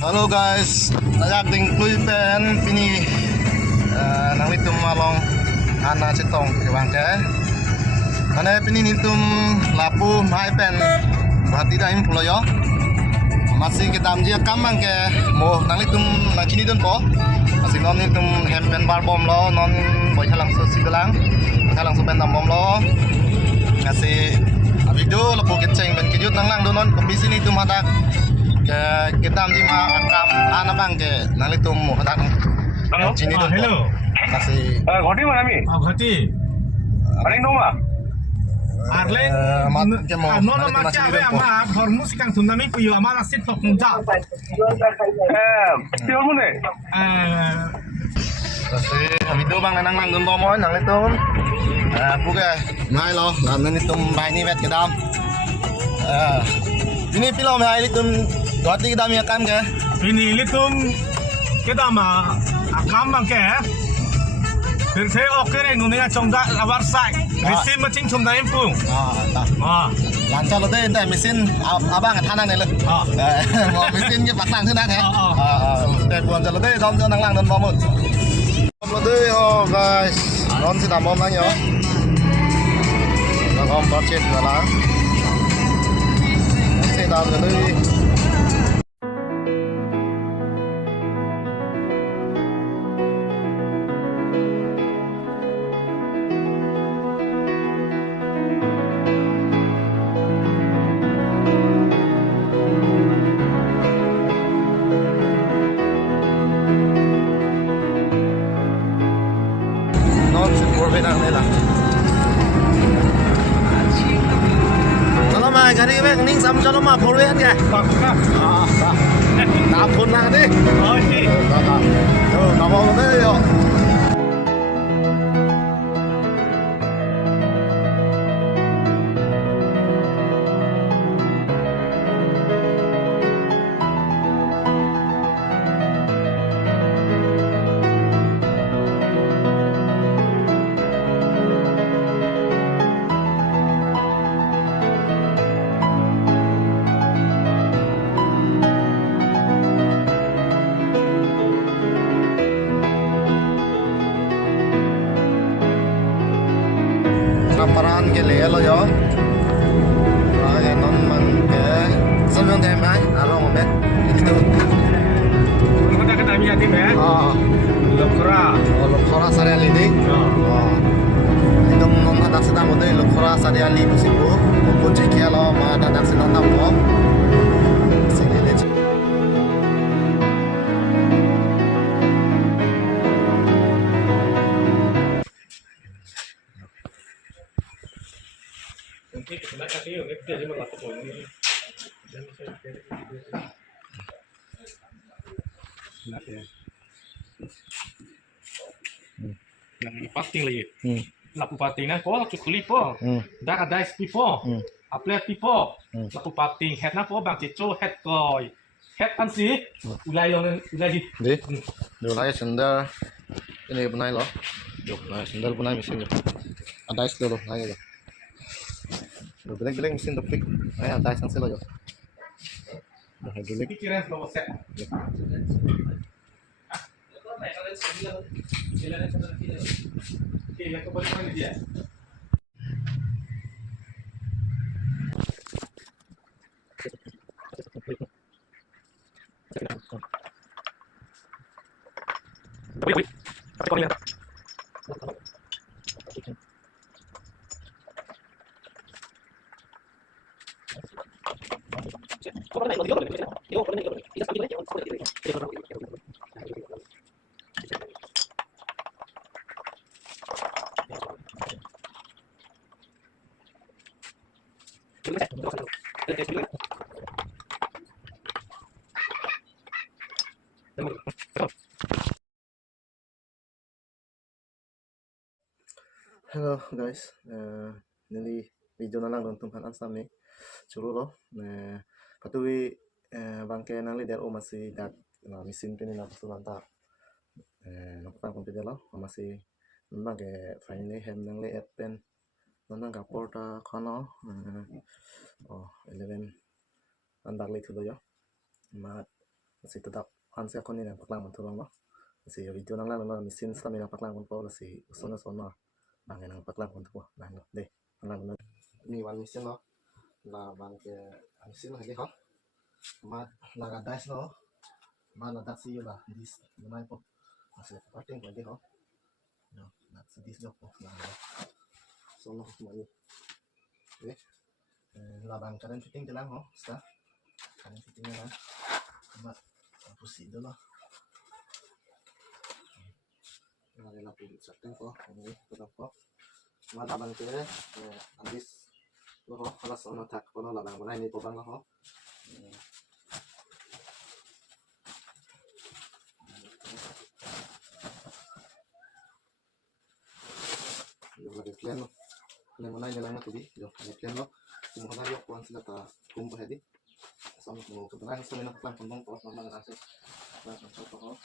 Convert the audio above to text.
Halo guys, ajak ding kui pen pini nang litum malong ana cetong ke bangke. Mana pini nitum lapu mai pen berarti dah im pulo yo. Masih kita amjia kamang ke mo nang litum nang kini don po. Masih non nitum hempen bar bom lo non boy halang su sigalang. Halang su pen tam bom lo. Ngasih video lapu keceng ben kejut nang lang donon komisi ni tum hadak kita di makam anak bang ke nali tum hadak Halo. sini tuh Hello. masih Goti mana mi? Goti. Paling dong mah. Arlen. mat ke mo No no macam apa ama hormus kang tsunami puyo ama asit tok muda. Tiap mana? masih video bang nang nang don bomo nang litum buka ngai lo nang ni tum bai ni vet ke dam ini pilo mai litum goti ke dam ya kan ke Ini litum kita ama akam bangke. Berse okere nunia chongda awar sai. Risi macing chongda impung. tak lancar lo deh entah mesin abang tanang nih lo mau mesin ke pasang sana ya deh buat jalan deh dom nang lang don bomo lo deh oh guys non si tam bom lang yo nang om budget lah si tam deh non si può vedere nella kalau mah gari mek ning sam kalau mah pull vet ke nah pun lah deh Oke. yo namo lo deh yo Namparan ke le lo yo ay non man ke sam yon dem ai along be itu Kita kena mi hati me. Lokra. lo khora sare ali dik itu non hadak sedang mode lo khora sare ali musibu pun jeki lo ma hadak sedang tam mo sini le Kita kasih yuk, kita jadi malah tuh ini. Yang pasting lagi. Lapu pasting na ko lapu kuli po. Dah ada pipo. Aplet pipo. Lapu pasting head na po bang cicu head koy. Head ansi. Ulay ulay. di do lai sendal ini punai lo do lai sendal punai mesin ada es dulu lai lo do beleng mesin topik ay ada es lo yo do hydraulic Pikiran bawa set. Oke, yang kembali mana dia? Hello guys, nili video na lang don tumhan ansam ni churu lo patui bangke nang li der o masih dak mesin pini na pasulanta nakpan komputer lo masih nang ke finally hem nang li appen nang ka porta kono 11 andak li thulo yo mat kasi tetap hansi ako nila paklang tulong no kasi video nang lang no mesin sa mina paklang po kasi uso na bangin ang paklang po ano de lang ni one mesin no la bang ke mesin lagi ha mat laga das no mana tak siyo lah dis naman po kasi parting lagi ha no nak sedis do po na so no mani okay labang kanan fitting lang ho sa kanan fitting na mat pusi do no lagi na po setting po ini po mat labang ke habis lo kalau sono tak po no labang mana ini po bang ho yung lagi plano mana ini lang na tubi yung lagi plano kung na yung kuan sila ta kumpa hedi sama mo ko lang sa mga plan kung po mga nasa plan ko